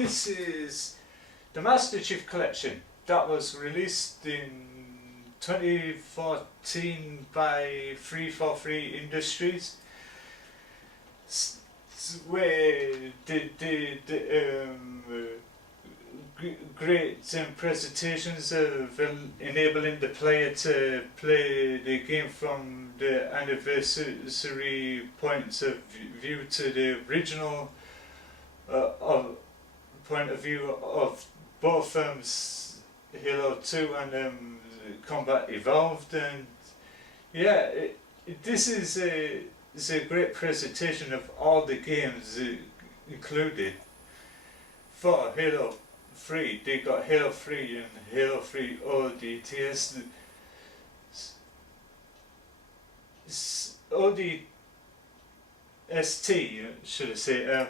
This is the Master Chief Collection that was released in 2014 by 343 Industries, where they did great presentations of enabling the player to play the game from the anniversary point of view to the original point of view of both Halo 2 and Combat Evolved. And yeah, this is a great presentation of all the games included for Halo 3. They got Halo 3 and Halo 3 ODST. ODST, should I say,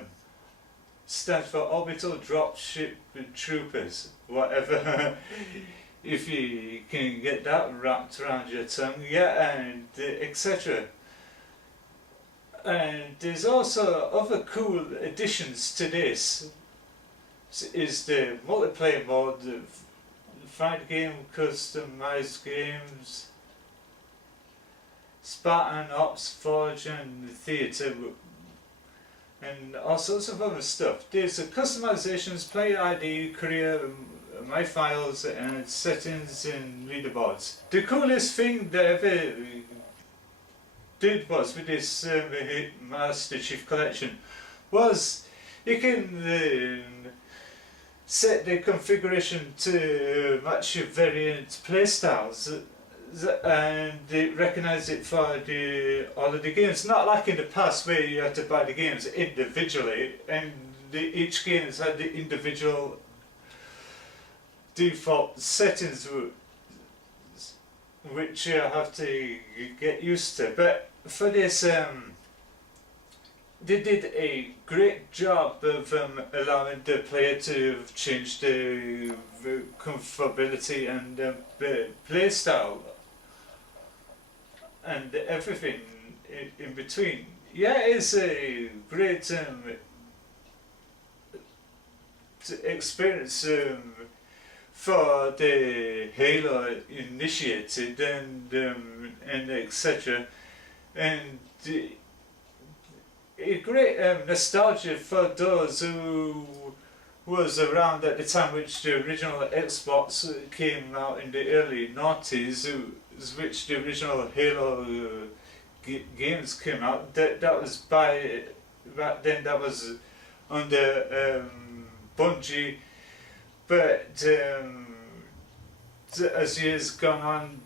stands for Orbital Dropship Troopers, whatever. If you can get that wrapped around your tongue, yeah, and etc. And there's also other cool additions to this. Is the multiplayer mode, the fight game, customized games, Spartan, Ops, Forge and Theatre, and all sorts of other stuff. There's customizations, player ID, career, my files and settings and leaderboards. The coolest thing that ever did was with this Master Chief Collection was you can set the configuration to match your variant playstyles, and they recognise it for all of the games. Not like in the past where you had to buy the games individually, and each game has had the individual default settings which you have to get used to. But for this, they did a great job of allowing the player to change the comfortability and play style and everything in between. Yeah, it's a great experience for the Halo initiated and etc. And a great nostalgia for those who was around at the time which the original Xbox came out in the early 90s, which the original Halo games came out. That was back then, that was under Bungie, but as years gone on,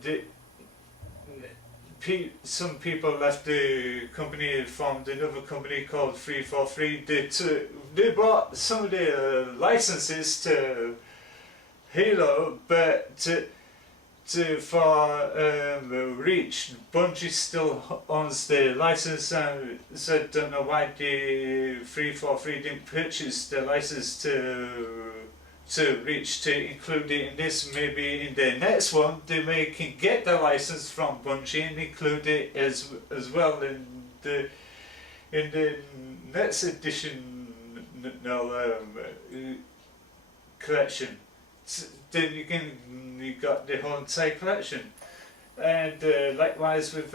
some people left the company and formed another company called 343. They brought some of the licenses to Halo, but for Reach, Bungie still owns the license, and so I don't know why the 343 didn't purchase the license to Reach to include it in this. Maybe in the next one they can get the license from Bungie and include it as well in the next edition collection. Then you got the whole entire collection, and likewise with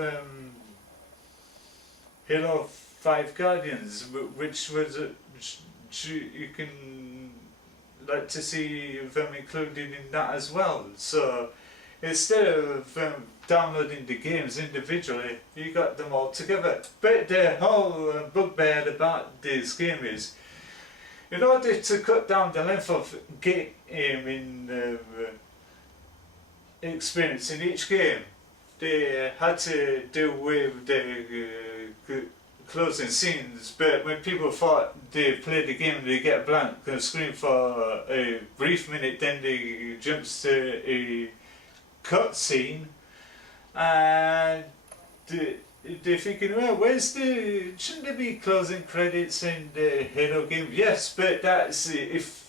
Halo 5 Guardians, which was you can like to see them included in that as well. So instead of downloading the games individually, you got them all together. But the whole bugbear about this game is, in order to cut down the length of gaming experience in each game, they had to do with the closing scenes. But when people thought they played the game, they get a blank screen for a brief minute, then they jumps to a cutscene, and they're thinking, well, shouldn't there be closing credits in the Halo game? Yes, but that's if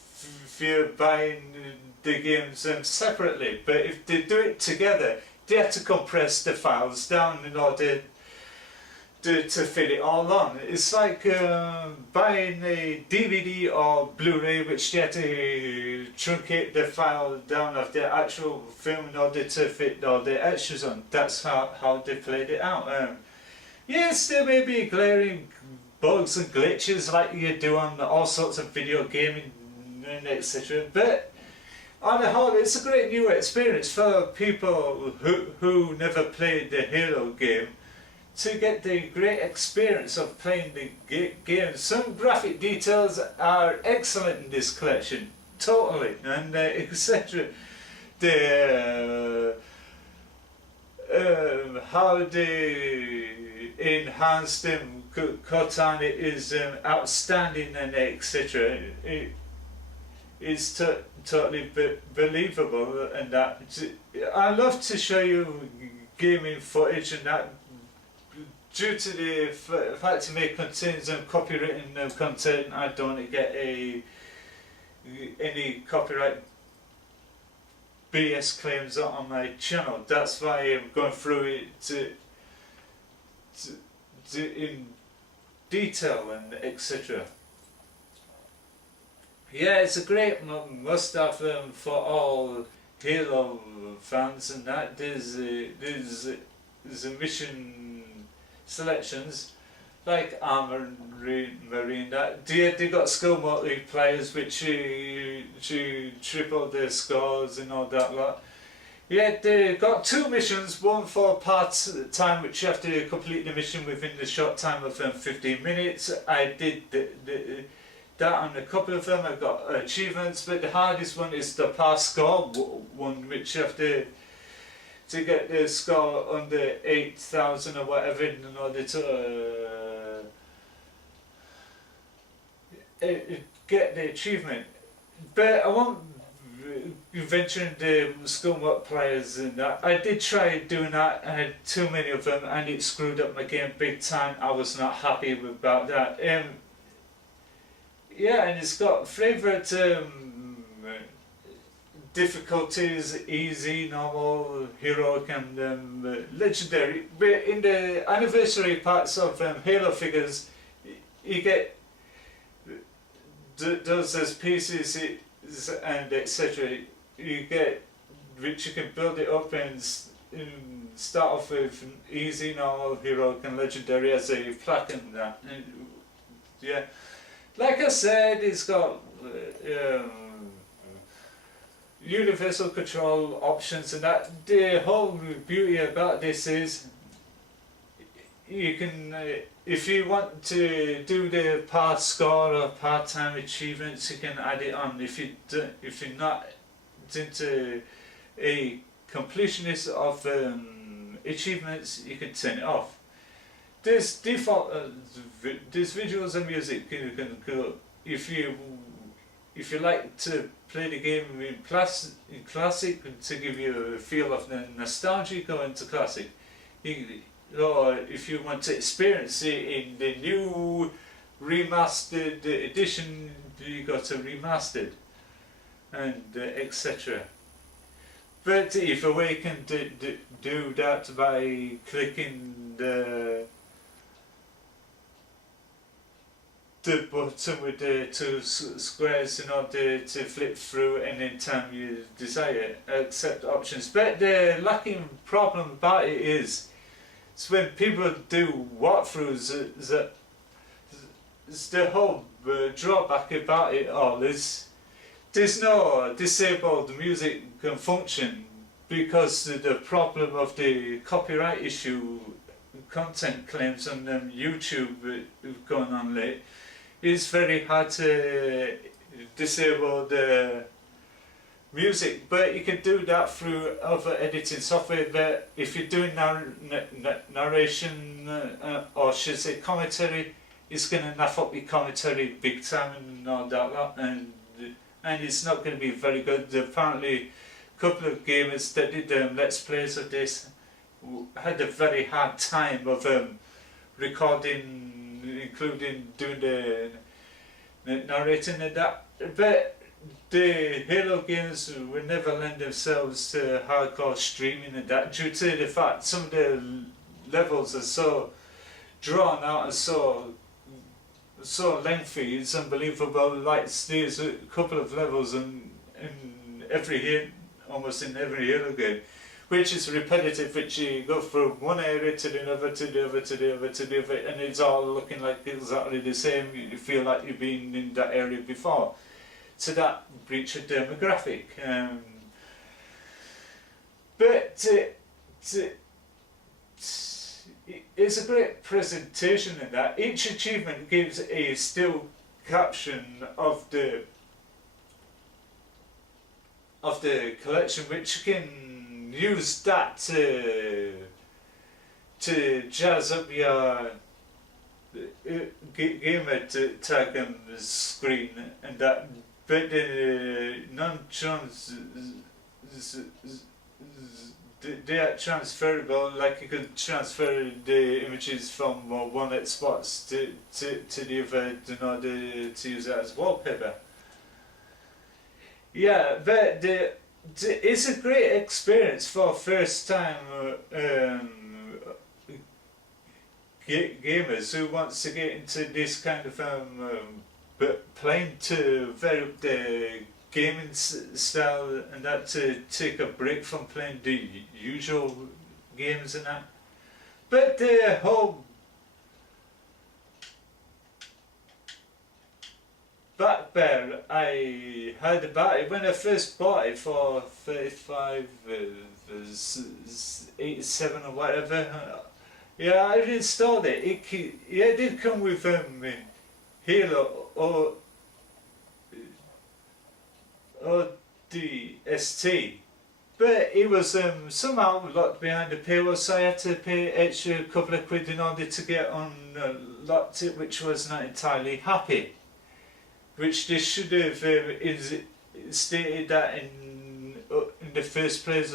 you're buying the games separately. But if they do it together, they have to compress the files down in order to fit it all on. It's like buying a DVD or Blu-ray which you have to truncate the file down of the actual film in order to fit all the extras on. That's how they played it out. Yes, there may be glaring bugs and glitches like you do on all sorts of video gaming and etc. But on the whole, it's a great new experience for people who never played the Halo game to get the great experience of playing the game. Some graphic details are excellent in this collection, totally, and etc. The how they enhanced them, cut on it is outstanding, and etc. It's totally believable, and that I love to show you gaming footage and that. Due to the fact it may contain some copywritten content, I don't get any copyright BS claims on my channel. That's why I'm going through it in detail and etc. Yeah, it's a great must-have for all Halo fans, and that there's a mission selections like Armour Marine. That they got skill multipliers which you triple their scores and all that lot. Yeah, they got 2 missions, one for part time which you have to complete the mission within the short time of 15 minutes. I did that on a couple of them. I got achievements, but the hardest one is the pass score one, which you have to get the score under 8,000 or whatever in order to get the achievement. But I won't venture into skill multipliers and that. I did try doing that. I had too many of them and it screwed up my game big time. I was not happy about that. Yeah, and it's got favourite difficulties: easy, normal, heroic and legendary. But in the anniversary parts of Halo figures, you get those as pieces and etc. You get which you can build it up and start off with easy, normal, heroic and legendary as a plaque and that. And, yeah, like I said, it's got universal control options and that. The whole beauty about this is you can, if you want to do the part score or part-time achievements, you can add it on. If you're not into a completionist of achievements, you can turn it off. There's default, there's visuals and music. You can go if you like to play the game in classic to give you a feel of the nostalgia, go into classic. Or if you want to experience it in the new remastered edition, you go to remastered and etc. But if we can do that by clicking the button with the 2 squares in order to flip through any time you desire, accept options. But the lacking problem about it is when people do walkthroughs, the whole drawback about it all is there's no disabled music function because the problem of the copyright issue, content claims on YouTube going on late. It's very hard to disable the music, but you can do that through other editing software. But if you're doing narration or should I say commentary, it's going to naff up your commentary big time and all that lot, and it's not going to be very good. Apparently a couple of gamers that did let's plays of this had a very hard time of recording, including doing the narrating and that. But the Halo games will never lend themselves to hardcore streaming and that, due to the fact some of the levels are so drawn out and so lengthy, it's unbelievable. Like there's a couple of levels in every hit, almost in every Halo game, which is repetitive, which you go from one area to the other, to the other, to the other, to the other, and it's all looking like exactly the same. You feel like you've been in that area before. So that breach of demographic. But it's a great presentation in that. Each achievement gives a still caption of the collection, which you can use that to jazz up your gamer tag on the screen, and that. But they are transferable, like you could transfer the images from one Xbox to the other in order to use it as wallpaper. Yeah, but it's a great experience for first time gamers who wants to get into this kind of but playing to vary up their gaming style and that, to take a break from playing the usual games and that. But the whole back bear I heard about it when I first bought it for 35, 87 or whatever. Yeah, I installed it. It did come with Halo or ODST, but it was somehow locked behind a paywall, so I had to pay extra couple of quid in order to get unlocked it, which was not entirely happy. Which they should have stated that in the first place,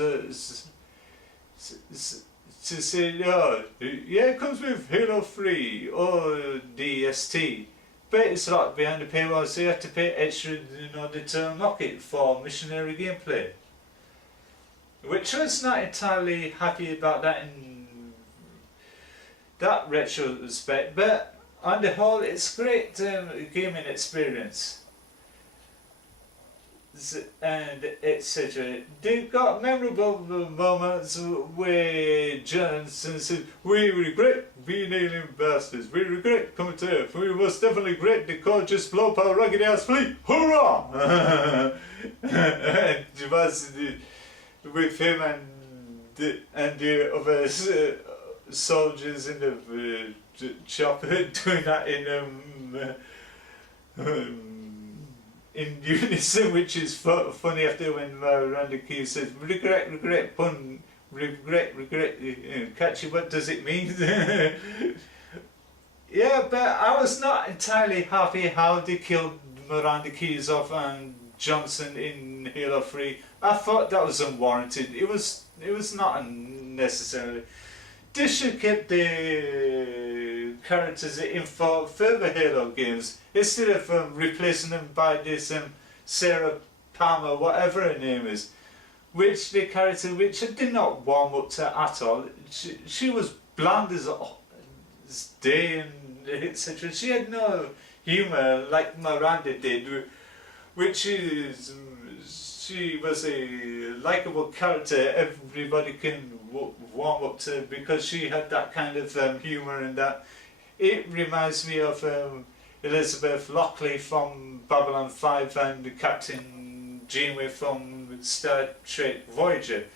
to say, oh, yeah, it comes with Halo 3 or DST, but it's locked behind the paywall, so you have to pay extra in order to unlock it for missionary gameplay. Which I was not entirely happy about that in that retrospect, but on the whole, it's great gaming experience. And etc. They've got memorable moments where Johnson says, "We regret being alien bastards. We regret coming to Earth. We most definitely regret the code just blow up our ragged ass fleet. Hurrah!" And it was with him and the other soldiers in the chopper doing that in unison, which is funny after when Miranda Key says, regret, pun, regret, catchy, what does it mean? Yeah, but I was not entirely happy how they killed Miranda Keys off and Johnson in Halo 3. I thought that was unwarranted. It was not unnecessary. They should keep the characters in for further Halo games instead of replacing them by this Sarah Palmer, whatever her name is, which the character which I did not warm up to at all. She was bland as day and etc. She had no humour like Miranda did, which is she was a likeable character everybody can warm up to because she had that kind of humour, and that it reminds me of Elizabeth Lockley from Babylon 5 and Captain Janeway from Star Trek Voyager.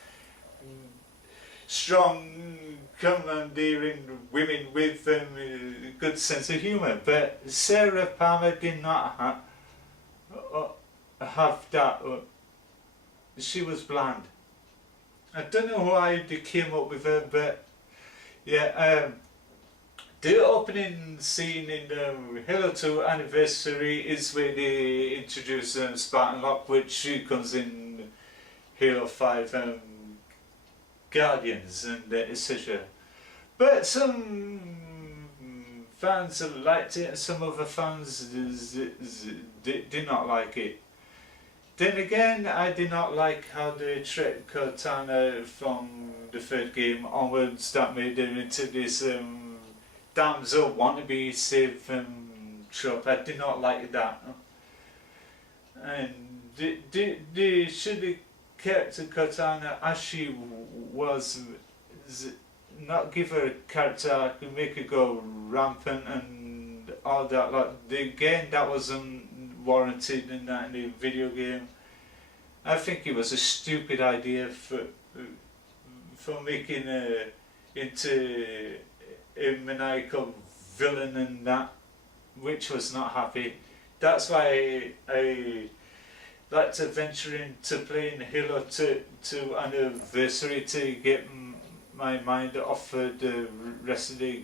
Strong, commandeering women with a good sense of humour, but Sarah Palmer did not have that. She was bland. I don't know why they came up with her, but yeah, the opening scene in the Halo 2 anniversary is where they introduce Spartan Locke, which comes in Halo 5 Guardians and etc. But some fans liked it and some other fans did not like it. Then again, I did not like how they treated Cortana from the third game onwards. That made her into this damsel wannabe save trope. I did not like that. And they should have kept Cortana as she was, not give her a character arc and make her go rampant and all that. Like again, that wasn't warranted in that new video game. I think it was a stupid idea for making her into a maniacal villain and that, which was not happy. That's why I like to venture into playing Halo 2 Anniversary to get my mind off of the rest of the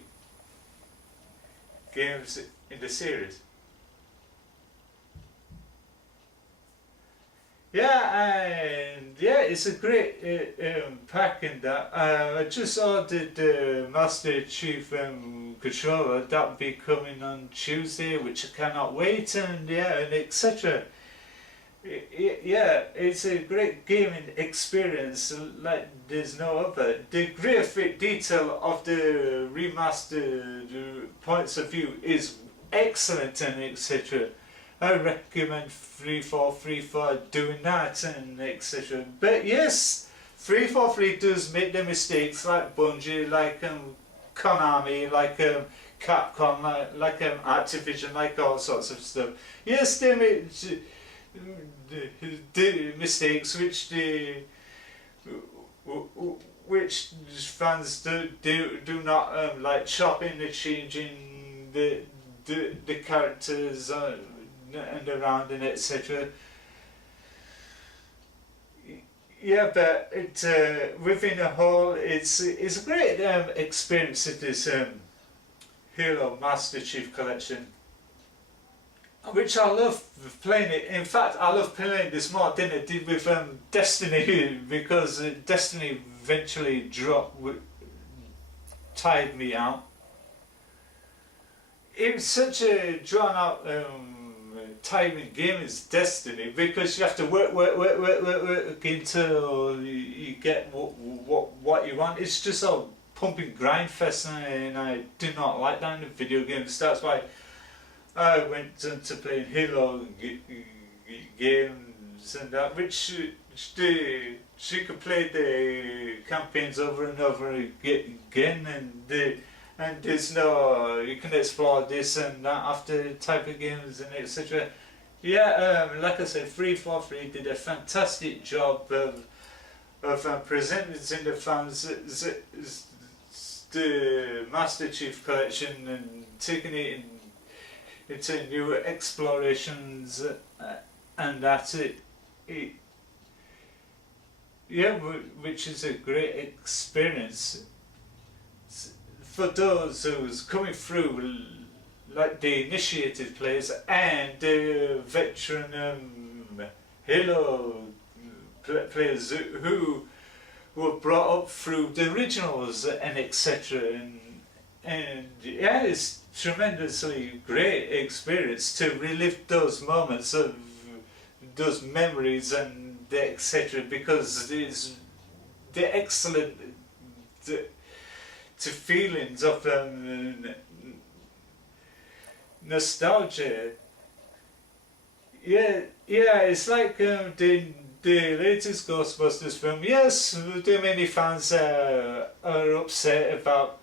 games in the series. Yeah, and yeah, it's a great pack in that. I just ordered the Master Chief controller. That'll be coming on Tuesday, which I cannot wait, and yeah, and etc. Yeah, it's a great gaming experience like there's no other. The graphic detail of the remastered points of view is excellent and etc. I recommend 343 for doing that and etc. But yes, 343 does make the mistakes like Bungie, like Konami, like Capcom, like Activision, like all sorts of stuff. Yes, they make the mistakes which fans do not like, chopping and changing the characters and around and etc. Yeah, but it within a whole, it's a great experience at this Halo Master Chief Collection, which I love playing it. In fact, I love playing this more than I did with Destiny, because Destiny eventually tired me out. It was such a drawn out tiring game as Destiny, because you have to work until you get what you want. It's just a pumping grind fest, and I do not like that in the video games. That's why I went into playing Halo games and that, which she could play the campaigns over and over again, and there's no, you can explore this and that after type of games and etc. Yeah, like I said, 343 did a fantastic job of presenting the fans the Master Chief Collection and taking it into new explorations, and that's it. Yeah, which is a great experience for those who's coming through, like the initiated players and the veteran Halo players who were brought up through the originals and etc. And yeah, it's tremendously great experience to relive those moments of those memories and etc. because it's the excellent to feelings of nostalgia. Yeah, it's like the latest Ghostbusters film. Yes, the many fans are upset about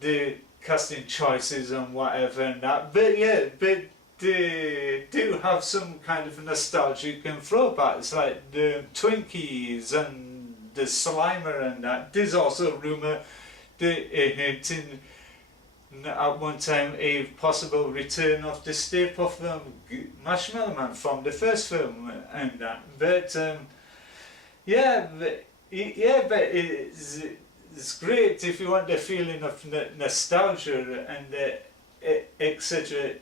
the casting choices and whatever and that, but yeah, but they do have some kind of nostalgic and throwbacks, like the Twinkies and the Slimer and that. There's also a rumour hinting at one time a possible return of the Stay Puft Marshmallow Man from the first film and that. But but it's great if you want the feeling of nostalgia and etc.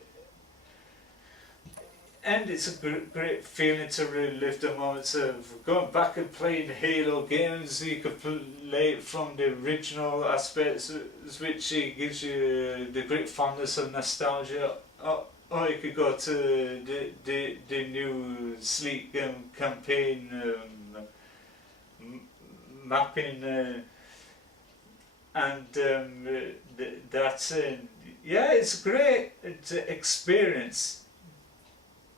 And it's a great feeling to relive the moments of going back and playing Halo games. You could play it from the original aspects, which gives you the great fondness of nostalgia. Or you could go to the new sleek campaign mapping, and that's yeah, it's a great experience.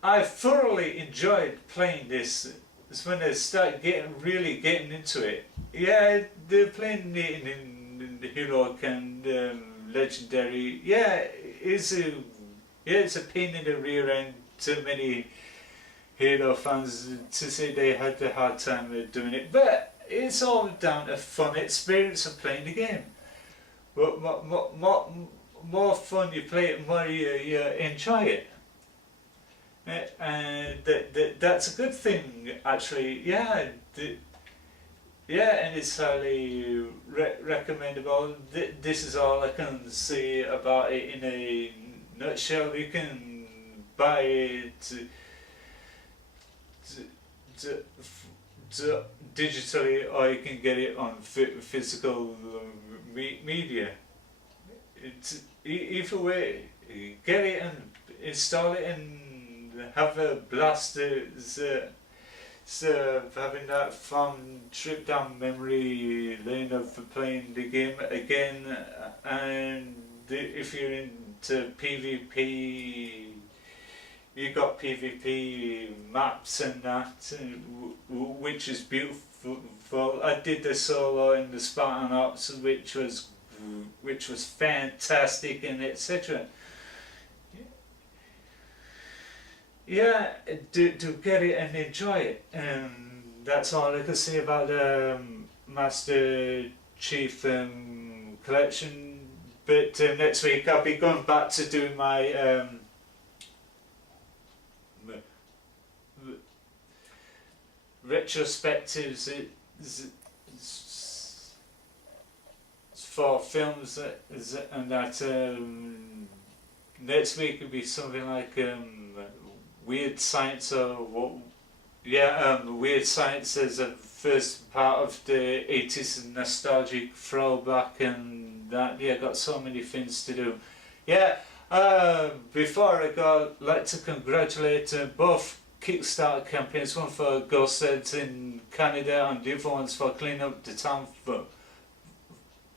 I thoroughly enjoyed playing this. It's when I started really getting into it. Yeah, they're playing it in the heroic and legendary. Yeah, it's a pain in the rear end to many Halo fans to say they had a hard time doing it, but it's all down to fun experience of playing the game. But more fun you play it, more you enjoy it. And that's a good thing, actually. Yeah, yeah, and it's highly recommendable. This is all I can say about it in a nutshell. You can buy it digitally, or you can get it on physical media. Either way, get it and install it and have a blast. So having that fun trip down memory lane of playing the game again, and if you're into PvP, you got PvP maps and that, which is beautiful. I did the solo in the Spartan Ops, which was fantastic, and etc. Yeah, do get it and enjoy it. That's all I can say about the Master Chief collection. But next week I'll be going back to doing my retrospectives for films and that. Next week will be something like Weird Science, or what? Yeah, Weird Science is the first part of the 80s nostalgic throwback, and that. Yeah, got so many things to do. Yeah. Before I go, I'd like to congratulate both Kickstarter campaigns, one for Ghost Heads in Canada and the other one's for Clean Up the Town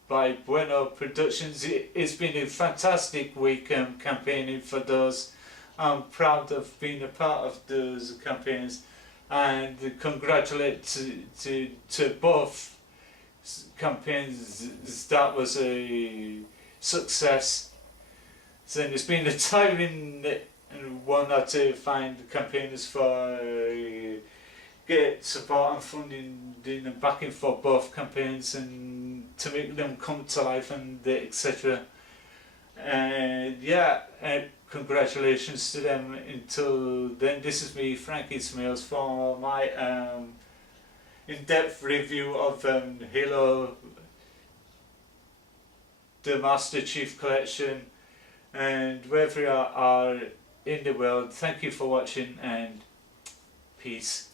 by Bueno Productions. It's been a fantastic week campaigning for those. I'm proud of being a part of those campaigns, and congratulate to both campaigns. That was a success. So it's been a tiring one to find campaigners for get support and funding and backing for both campaigns and to make them come to life and etc. And yeah, congratulations to them. Until then, this is me, Frankie Smales, for my in-depth review of Halo, the Master Chief Collection, and wherever you are in the world. Thank you for watching, and peace.